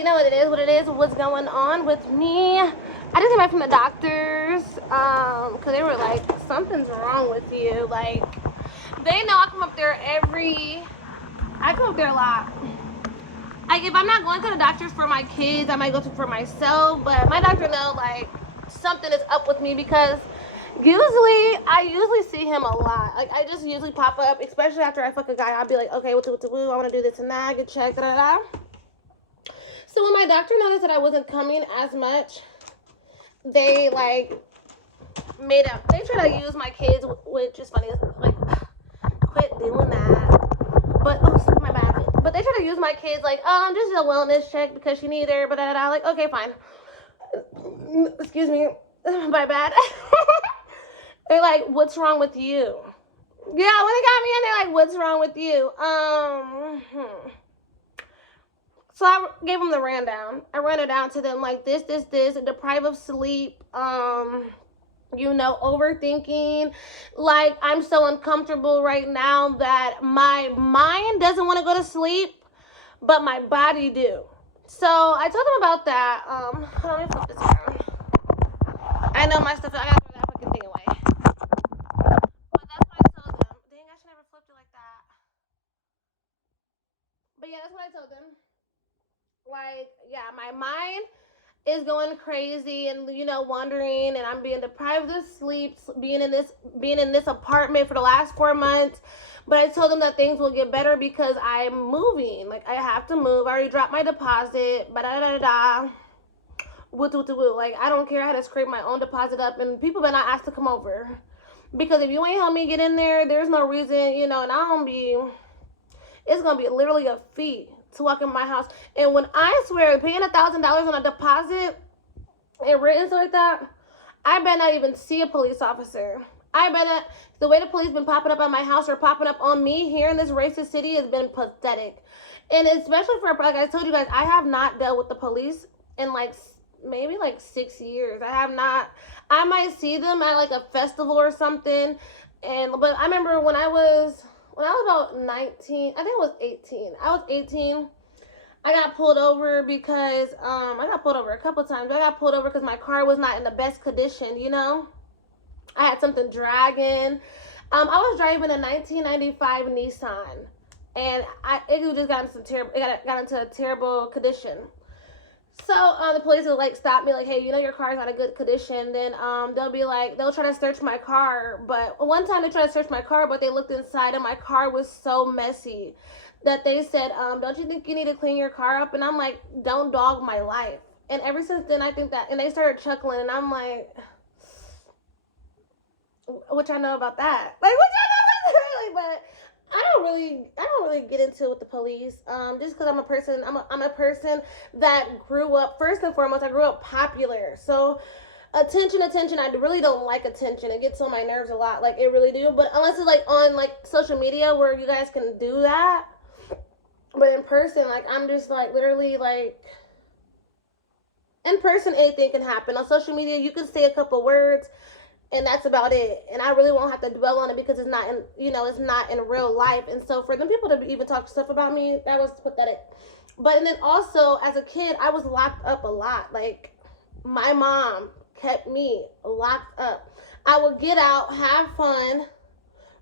you know what it is, what's going on with me. I just came back from the doctors, because they were like, something's wrong with you. Like, they know I come up there I come up there a lot. Like, if I'm not going to the doctors for my kids, I might go to for myself, but my doctor know, like, something is up with me because I usually see him a lot. Like, I just usually pop up, especially after I fuck a guy. I'll be like, okay, what to woo, I want to do this and that, get checked, da da da. So when my doctor noticed that I wasn't coming as much, they like they try to use my kids, which is funny. Like, quit doing that. But oh, my bad. But they try to use my kids like, just a wellness check because she needs her. But like, okay, fine. Excuse me, my bad. They're like, what's wrong with you? Yeah, when they got me in, they're like, what's wrong with you? So I gave them the rundown. I ran it down to them like this, deprived of sleep, overthinking. Like, I'm so uncomfortable right now that my mind doesn't want to go to sleep, but my body do. So I told them about that. Hold on, let me flip this around. I know my stuff, I gotta throw that fucking thing away. But that's what I told them. Dang, I should never flipped it like that. But yeah, that's what I told them. Like, yeah, my mind is going crazy and wandering, and I'm being deprived of sleep, being in this apartment for the last 4 months. But I told them that things will get better because I'm moving. Like, I have to move. I already dropped my deposit. Woo. Like, I don't care. I had to scrape my own deposit up, and people better not ask to come over, because if you ain't help me get in there, there's no reason, and it's gonna be literally a fee to walk in my house. And when I swear, paying $1,000 on a deposit and rent like that, I better not even see a police officer. The way the police been popping up at my house or popping up on me here in this racist city has been pathetic. And especially for, like I told you guys, I have not dealt with the police in maybe 6 years. I have not. I might see them at like a festival or something. But I remember when I was about 19, I think I was 18. I was 18. I got pulled over because, I got pulled over a couple times. I got pulled over because my car was not in the best condition, I had something dragging. I was driving a 1995 Nissan, and it just got into a terrible condition. So the police will stop me, hey, your car's not in good condition. Then they'll try to search my car. But one time they tried to search my car, but they looked inside and my car was so messy that they said, don't you think you need to clean your car up? And I'm like, don't dog my life. And ever since then, I think that, and they started chuckling, and I'm like, what y'all know about that? Like, what y'all know about that? But I don't really get into it with the police. Just because I'm a person that grew up, first and foremost, I grew up popular. So attention, I really don't like attention. It gets on my nerves a lot. Like, it really do. But unless it's on social media where you guys can do that. But in person, I'm just literally in person, anything can happen. On social media, you can say a couple words, and that's about it. And I really won't have to dwell on it because it's not in real life. And so for them people to even talk stuff about me, that was pathetic. But and then also as a kid, I was locked up a lot. Like, my mom kept me locked up. I would get out, have fun,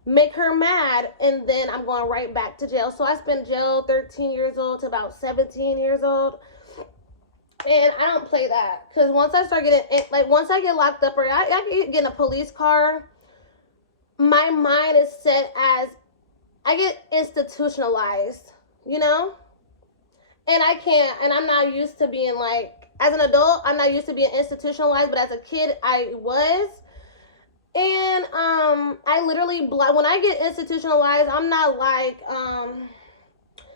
make her mad, and then I'm going right back to jail. So I spent jail 13 years old to about 17 years old. And I don't play that, because once I start getting, once I get locked up or I get in a police car, my mind is set as, I get institutionalized, And I can't, and I'm not used to being as an adult, I'm not used to being institutionalized, but as a kid, I was. And I literally, when I get institutionalized, I'm not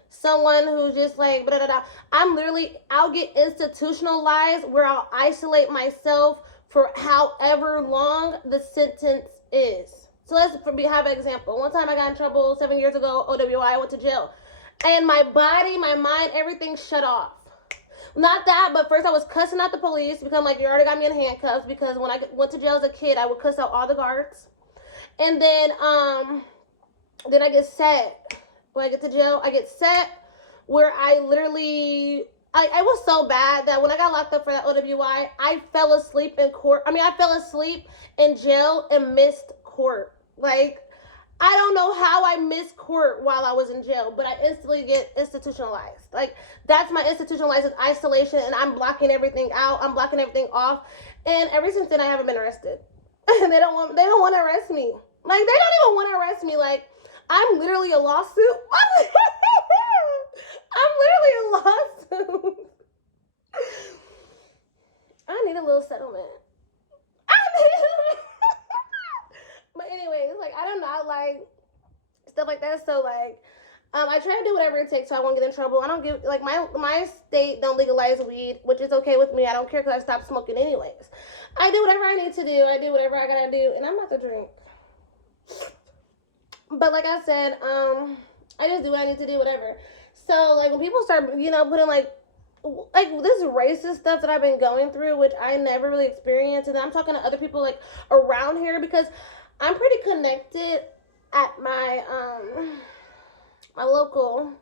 someone who's just I'll get institutionalized where I'll isolate myself for however long the sentence is. So let's have an example. One time I got in trouble 7 years ago, OWI, I went to jail. And my body, my mind, everything shut off. Not that, but first I was cussing out the police because I'm you already got me in handcuffs, because when I went to jail as a kid, I would cuss out all the guards. And then I get set. When I get to jail, I get set where I literally I was so bad that when I got locked up for that OWI, I fell asleep in court. I mean, I fell asleep in jail and missed court. Like, I don't know how I missed court while I was in jail, but I instantly get institutionalized. Like, that's my institutionalized isolation, and I'm blocking everything out. I'm blocking everything off. And ever since then, I haven't been arrested. And they don't want to arrest me. Like, they don't even want to arrest me. Like, I'm literally a lawsuit. I'm literally a lawsuit. I need a little settlement. But anyways, like, I do not like stuff like that. So like, I try to do whatever it takes so I won't get in trouble. I don't give, like, my state don't legalize weed, which is okay with me. I don't care because I stopped smoking anyways. I do whatever I need to do. I do whatever I gotta do, and I'm about to drink. But like I said, I just do what I need to do, whatever. So like when people start, putting like this racist stuff that I've been going through, which I never really experienced, and I'm talking to other people like around here because I'm pretty connected at my my local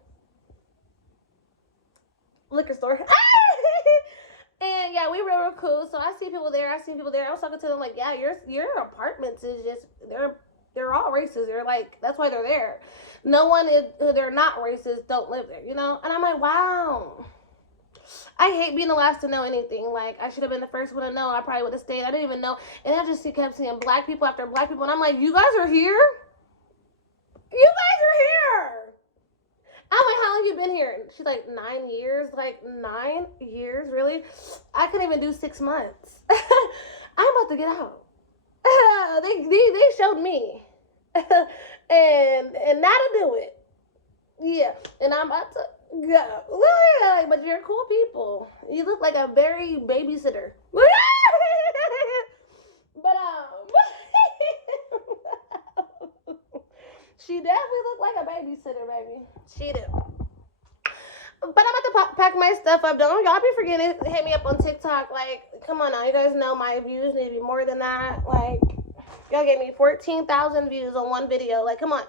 liquor store. And yeah, we were real cool. So I see people there. I was talking to them like, yeah, your apartments is just they're all racist. They're like, that's why they're there. No one is, they're not racist, don't live there, And I'm like, wow. I hate being the last to know anything. Like, I should have been the first one to know. I probably would have stayed. I didn't even know. And I just kept seeing black people after black people. And I'm like, you guys are here? You guys are here. I'm like, how long you been here? And she's like, 9 years. Like, 9 years? Really? I couldn't even do 6 months. I'm about to get out. They showed me. and that'll do it. Yeah. And I'm about to go. But you're cool people. You look like a very babysitter. But she definitely looked like a babysitter, baby. She do. But I'm about to pack my stuff up. Don't y'all be forgetting to hit me up on TikTok. Like, come on now. You guys know my views need to be more than that. Like, y'all gave me 14,000 views on one video. Like, come on.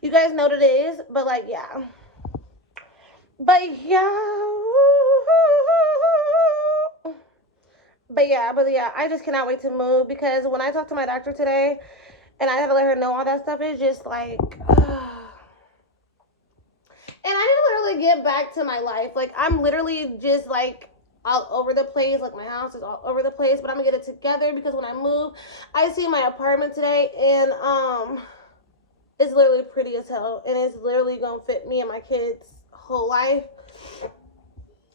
You guys know what it is. But, like, yeah. But yeah, I just cannot wait to move because when I talked to my doctor today and I had to let her know all that stuff, it's just like, and I need to literally get back to my life. Like, I'm literally just like all over the place. Like, my house is all over the place, but I'm gonna get it together because when I move, I see my apartment today and it's literally pretty as hell and it's literally gonna fit me and my kids' whole life.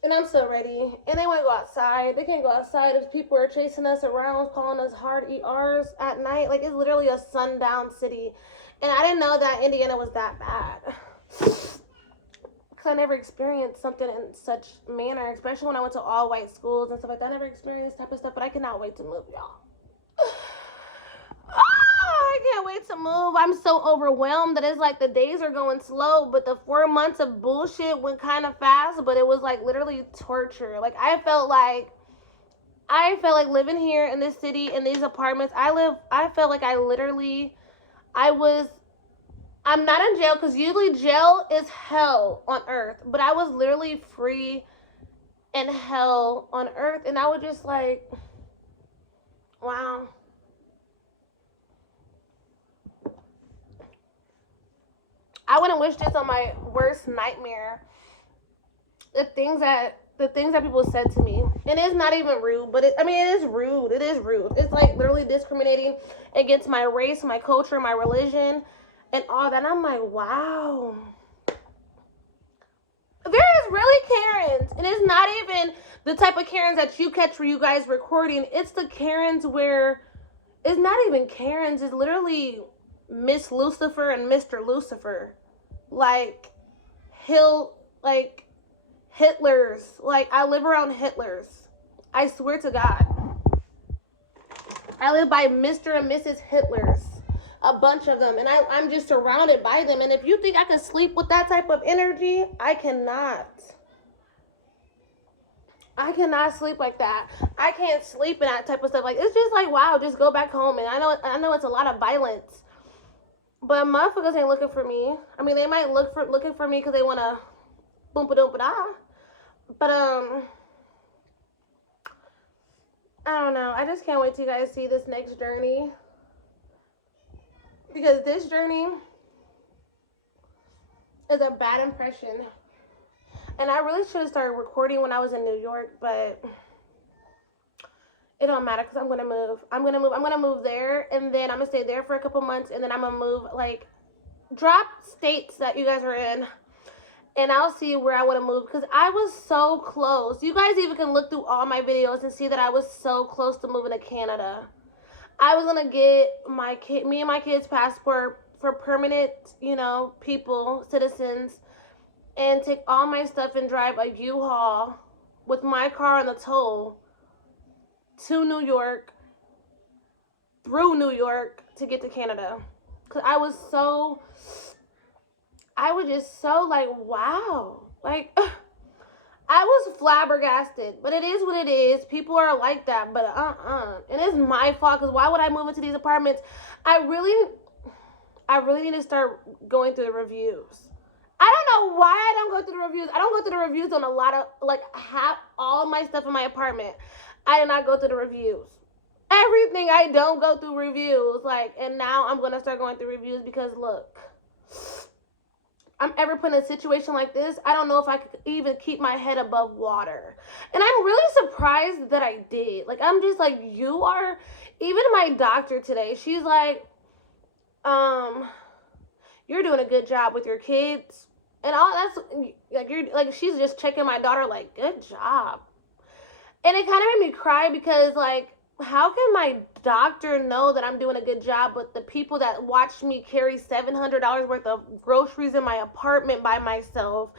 And I'm so ready. And they want to go outside. They can't go outside if people are chasing us around, calling us hard ERs at night. Like, it's literally a sundown city. And I didn't know that Indiana was that bad. Because I never experienced something in such manner, especially when I went to all white schools and stuff like that. I never experienced this type of stuff, but I cannot wait to move, y'all. I can't wait to move. I'm so overwhelmed that it's like the days are going slow, but the 4 months of bullshit went kind of fast, but it was like literally torture. Like, I felt like living here in this city, in these apartments, I felt like I'm not in jail because usually jail is hell on earth, but I was literally free in hell on earth, and I was just like, wow. I wouldn't wish this on my worst nightmare. The things that people said to me, and it's not even rude, but it is rude. It is rude. It's like literally discriminating against my race, my culture, my religion, and all that. And I'm like, wow. There is really Karens, and it's not even the type of Karens that you catch for you guys recording. It's the Karens where it's not even Karens. It's literally Miss Lucifer and Mr. Lucifer, like Hitlers. Like, I live around Hitlers. I swear to God, I live by Mr. and Mrs. Hitlers, a bunch of them, and I'm just surrounded by them. And if you think I can sleep with that type of energy, I cannot. I cannot sleep like that. I can't sleep in that type of stuff. Like, it's just like, wow, just go back home. And I know it's a lot of violence. But motherfuckers ain't looking for me. I mean, they might looking for me because they want to boom-ba-doom-ba-da. But I don't know. I just can't wait till you guys see this next journey. Because this journey is a bad impression. And I really should have started recording when I was in New York, but it don't matter because I'm gonna move. I'm gonna move there, and then I'm gonna stay there for a couple months, and then I'm gonna move, like, drop states that you guys are in, and I'll see where I want to move, because I was so close. You guys even can look through all my videos and see that I was so close to moving to Canada. I was gonna get me and my kids' passport for permanent, people, citizens, and take all my stuff and drive a U-Haul with my car on the tow to New York, through New York, to get to Canada. Because I was just so, like, wow. Like, I was flabbergasted. But it is what it is. People are like that. But, And it's my fault. Because why would I move into these apartments? I really need to start going through the reviews. I don't know why I don't go through the reviews. I don't go through the reviews on a lot of, like, all my stuff in my apartment. I did not go through the reviews. Everything I don't go through reviews. Like, and now I'm going to start going through reviews because, look, I'm ever put in a situation like this, I don't know if I could even keep my head above water. And I'm really surprised that I did. Like, I'm just like, even my doctor today, she's like, you're doing a good job with your kids. And all that's, like, she's just checking my daughter, like, good job. And it kind of made me cry because, like, how can my doctor know that I'm doing a good job, but the people that watch me carry $700 worth of groceries in my apartment by myself,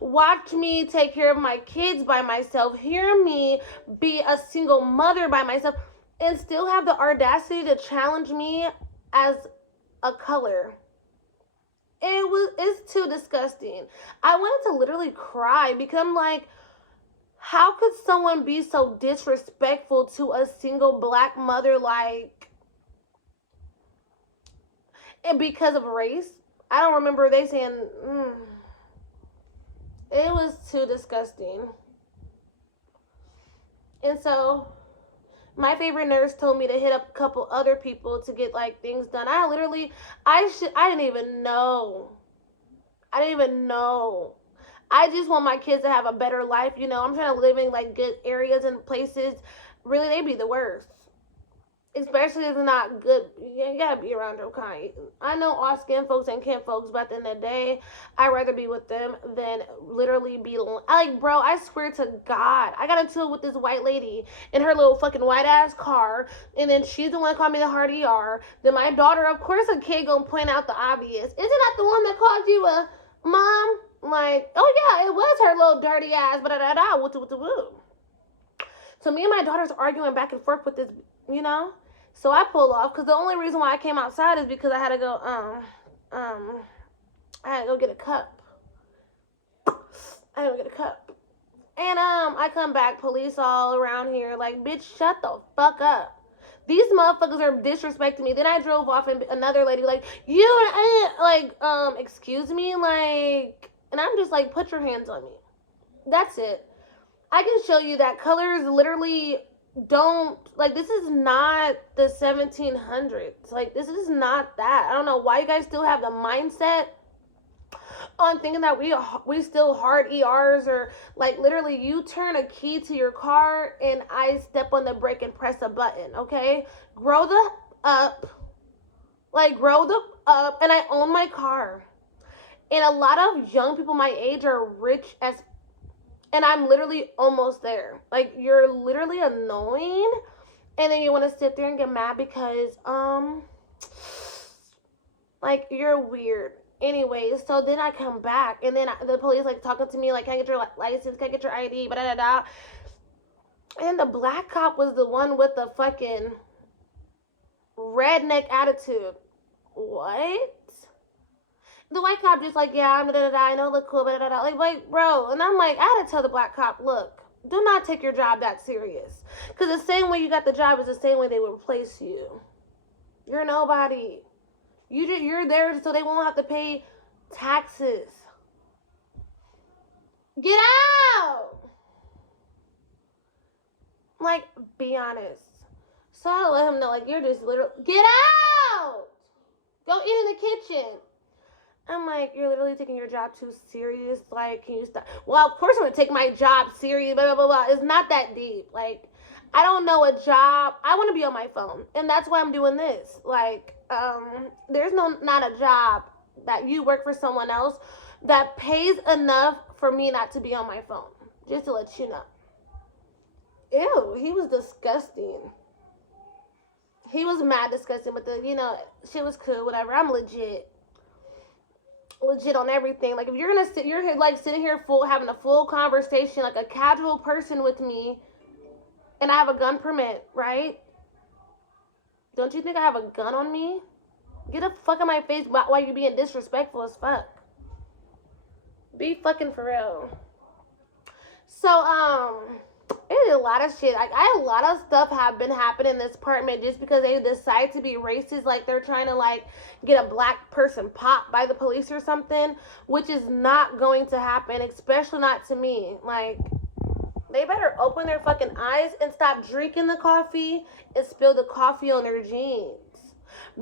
watch me take care of my kids by myself, hear me be a single mother by myself, and still have the audacity to challenge me as a color. It's too disgusting. I wanted to literally cry because I'm like, how could someone be so disrespectful to a single black mother, like, and because of race? I don't remember they saying, it was too disgusting. And so, my favorite nurse told me to hit up a couple other people to get, like, things done. I didn't even know. I just want my kids to have a better life, I'm trying to live in, like, good areas and places. Really, they be the worst. Especially if it's not good. You gotta be around your kind. I know all skin folks and kin folks, but at the end of the day, I'd rather be with them than literally be like, bro, I swear to God, I got into it with this white lady in her little fucking white ass car, and then she's the one that called me the hard ER. Then my daughter, of course, a kid gonna point out the obvious. Isn't that the one that called you a mom? Like, oh yeah, it was her little dirty ass, but woo. So me and my daughter's arguing back and forth with this, So I pull off, because the only reason why I came outside is because I had to go, get a cup. And, I come back, police all around here, like, bitch, shut the fuck up. These motherfuckers are disrespecting me. Then I drove off, and another lady, like, excuse me, like, and I'm just like, put your hands on me. That's it. I can show you that colors literally don't, like, this is not the 1700s. Like, this is not that. I don't know why you guys still have the mindset on thinking that we still hard ERs, or, like, literally you turn a key to your car and I step on the brake and press a button, okay? Grow the up, and I own my car. And a lot of young people my age are rich as, and I'm literally almost there. Like, you're literally annoying, and then you want to sit there and get mad because, like, you're weird. Anyways, so then I come back, and then the police, like, talking to me, like, can I get your license? Can I get your ID? Ba-da-da-da. And the black cop was the one with the fucking redneck attitude. What? The white cop just like, yeah, I'm da-da-da-da, I know, look cool, da-da-da-da. Like, bro, and I'm like, I had to tell the black cop, look, do not take your job that serious. Because the same way you got the job is the same way they would replace you. You're nobody. You're there so they won't have to pay taxes. Get out! Like, be honest. So I let him know, like, you're just literally, get out! Go eat in the kitchen. I'm like, you're literally taking your job too serious. Like, can you stop? Well, of course I'm going to take my job serious, blah, blah, blah, blah. It's not that deep. Like, I don't know a job. I want to be on my phone. And that's why I'm doing this. Like, there's not a job that you work for someone else that pays enough for me not to be on my phone. Just to let you know. Ew, he was disgusting. He was mad disgusting, but shit was cool, whatever. I'm legit on everything. Like, if you're gonna you're here, like, sitting here having a full conversation, like a casual person with me, and I have a gun permit, right? Don't you think I have a gun on me? Get the fuck in my face while you're being disrespectful as fuck. Be fucking for real. So, it is a lot of shit. Like, a lot of stuff have been happening in this apartment just because they decide to be racist. Like, they're trying to, like, get a black person popped by the police or something, which is not going to happen, especially not to me. Like, they better open their fucking eyes and stop drinking the coffee and spill the coffee on their jeans.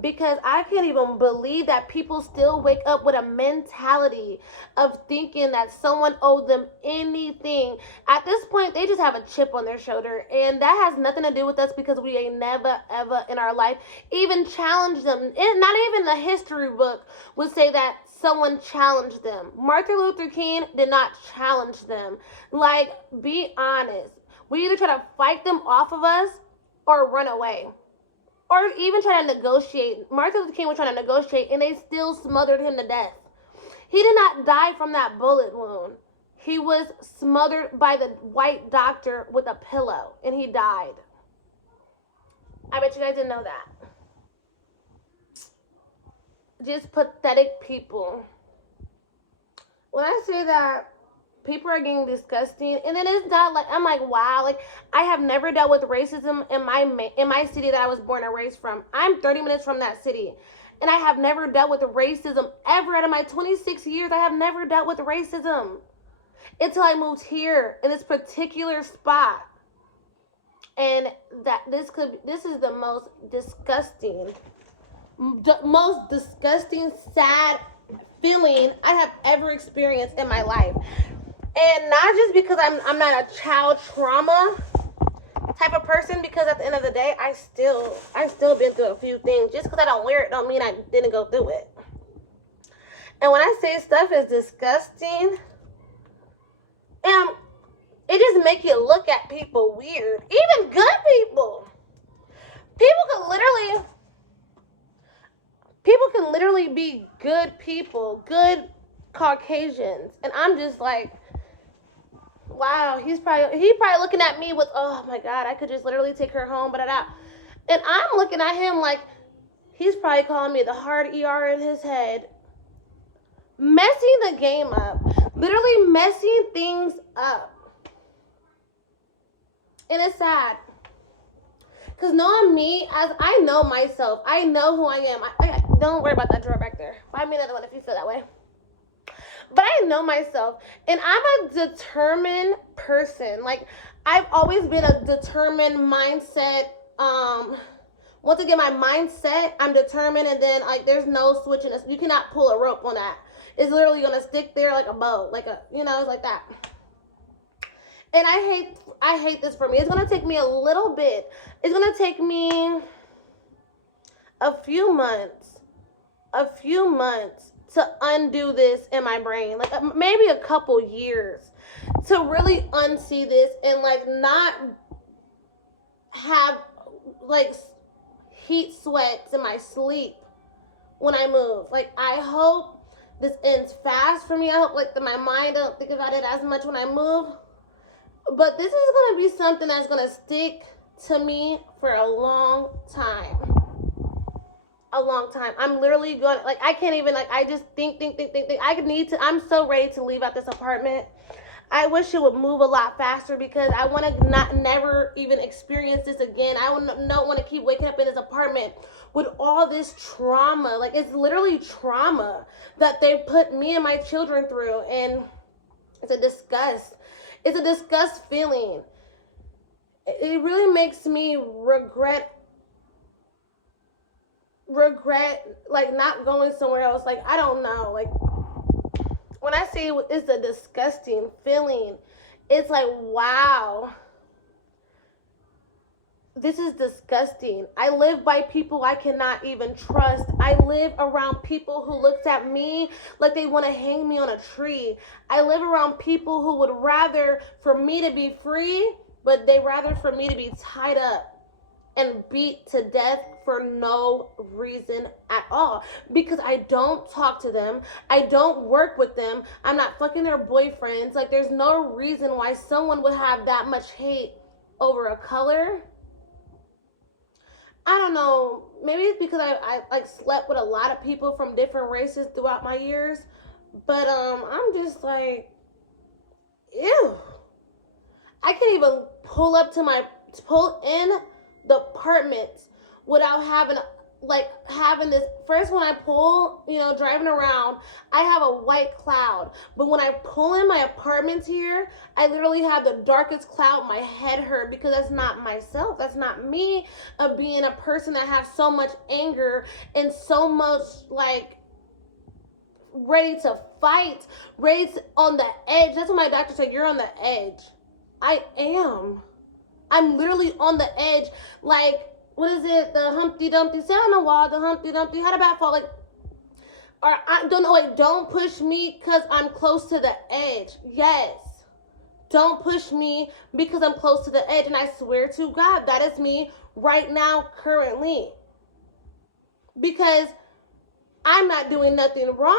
Because I can't even believe that people still wake up with a mentality of thinking that someone owed them anything. At this point, they just have a chip on their shoulder. And that has nothing to do with us because we ain't never, ever in our life even challenged them. Not even the history book would say that someone challenged them. Martin Luther King did not challenge them. Like, be honest. We either try to fight them off of us or run away. Or even try to negotiate. Martin Luther King was trying to negotiate, and they still smothered him to death. He did not die from that bullet wound. He was smothered by the white doctor with a pillow, and he died. I bet you guys didn't know that. Just pathetic people. When I say that, people are getting disgusting, and then it's not like, I'm like, wow, like, I have never dealt with racism in my city that I was born and raised from. I'm 30 minutes from that city, and I have never dealt with racism ever. Out of my 26 years, I have never dealt with racism until I moved here in this particular spot. And this is the most disgusting, sad feeling I have ever experienced in my life. And not just because I'm not a child trauma type of person, because at the end of the day, I still been through a few things. Just because I don't wear it don't mean I didn't go through it. And when I say stuff is disgusting, it just makes you look at people weird. Even good people. People can literally be good people, good Caucasians. And I'm just like, wow, he's probably looking at me with, oh my God, I could just literally take her home, And I'm looking at him like he's probably calling me the hard ER in his head. Messing the game up. Literally messing things up. And it's sad. Because knowing me, as I know myself, I know who I am. Don't worry about that drawer back there. Buy me another one if you feel that way. But I know myself, and I'm a determined person. Like, I've always been a determined mindset. Once I get my mindset, I'm determined, and then, like, there's no switching. You cannot pull a rope on that. It's literally going to stick there like a bow, it's like that. And I hate this for me. It's going to take me a little bit. It's going to take me a few months to undo this in my brain, like maybe a couple years to really unsee this and like not have like heat sweats in my sleep when I move. Like, I hope this ends fast for me. I hope like my mind don't think about it as much when I move. But this is going to be something that's going to stick to me for a long time. A long time. I'm literally going, like, I can't even, like, I just think. I'm so ready to leave out this apartment. I wish it would move a lot faster because I want to never even experience this again. I don't want to keep waking up in this apartment with all this trauma. Like, it's literally trauma that they put me and my children through, and it's a disgust. It's a disgust feeling. it really makes me regret like not going somewhere else. Like, I don't know, like when I say it's a disgusting feeling, it's like, wow, this is disgusting. I live by people I cannot even trust. I live around people who looks at me like they want to hang me on a tree. I live around people who would rather for me to be free, but they rather for me to be tied up and beat to death for no reason at all. Because I don't talk to them. I don't work with them. I'm not fucking their boyfriends. Like, there's no reason why someone would have that much hate over a color. I don't know. Maybe it's because I like slept with a lot of people from different races throughout my years. But I'm just like, ew. I can't even pull in the apartments without having this. First, when I pull, driving around, I have a white cloud. But when I pull in my apartments here, I literally have the darkest cloud. My head hurt because that's not myself. That's not me, being a person that has so much anger and so much ready to fight, on the edge. That's what my doctor said. You're on the edge. I am. I'm literally on the edge. Like, what is it? The Humpty Dumpty. Sit on the wall, the Humpty Dumpty. How about fall? Like, or I don't know. Like, don't push me because I'm close to the edge. Yes. Don't push me because I'm close to the edge. And I swear to God, that is me right now, currently. Because I'm not doing nothing wrong.